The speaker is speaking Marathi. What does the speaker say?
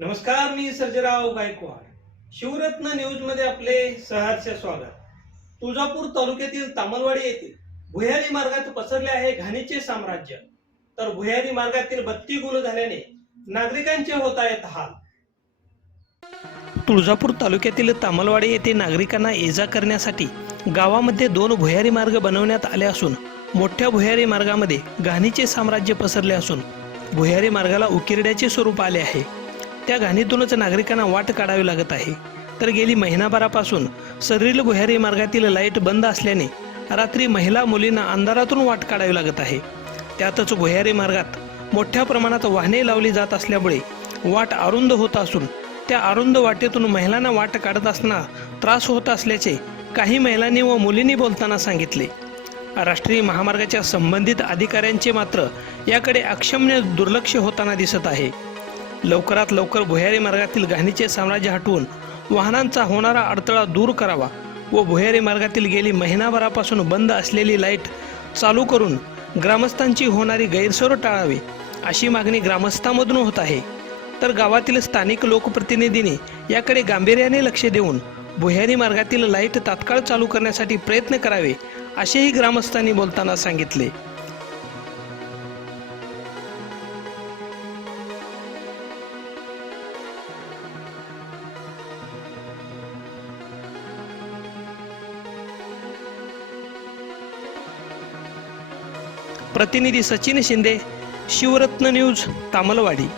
नमस्कार मी सर्जराव गायकवाड. शिवरत्न न्यूजमध्ये आपले सहर्ष स्वागत. तुळजापूर तालुक्यातील तामलवाडी येथील भुयारी मार्गात पसरले आहे घाणीचे साम्राज्य. तर भुयारी मार्गातील बत्ती गुल झाल्याने नागरिकांचे होत आहेत हाल. तुळजापूर तालुक्यातील तामलवाडी येथे नागरिकांना ये जा करण्यासाठी गावामध्ये दोन भुयारी मार्ग बनवण्यात आले असून मोठ्या भुयारी मार्गामध्ये घाणीचे साम्राज्य पसरले असून भुयारी मार्गाला उकिरड्याचे स्वरूप आले आहे. त्या घाणीतूनच नागरिकांना वाट काढावी लागत आहे. तर गेली महिनाभरापासून सरील गुहारी मार्गातील लाइट बंद असल्याने रात्री महिला मुलींना अंधारातून वाट काढावी लागत आहे. त्यातच गुहारी मार्गात मोठ्या प्रमाणात वाहने लावली जात असल्यामुळे वाट अरुंद होत असून त्या अरुंद वाटेतून महिलांना वाट काढत असताना त्रास होत असल्याचे काही महिलांनी व मुलींनी बोलताना सांगितले. राष्ट्रीय महामार्गाच्या संबंधित अधिकाऱ्यांचे मात्र याकडे अक्षम्य दुर्लक्ष होताना दिसत आहे. लवकरात लवकर भुयारी मार्गातील घाणीचे साम्राज्य हटवून वाहनांचा होणारा अडथळा दूर करावा व भुयारी मार्गातील गेली महिनाभरापासून बंद असलेली लाइट चालू करून ग्रामस्थांची होणारी गैरसोय टाळावी अशी मागणी ग्रामस्थांमधून होत आहे. तर गावातील स्थानिक लोकप्रतिनिधींनी याकडे गांभीर्याने लक्ष देऊन भुयारी मार्गातील लाइट तात्काळ चालू करण्यासाठी प्रयत्न करावे असेही ग्रामस्थांनी बोलताना सांगितले. प्रतिनिधी सचिन शिंदे शिवरत्न न्यूज तामलवाडी.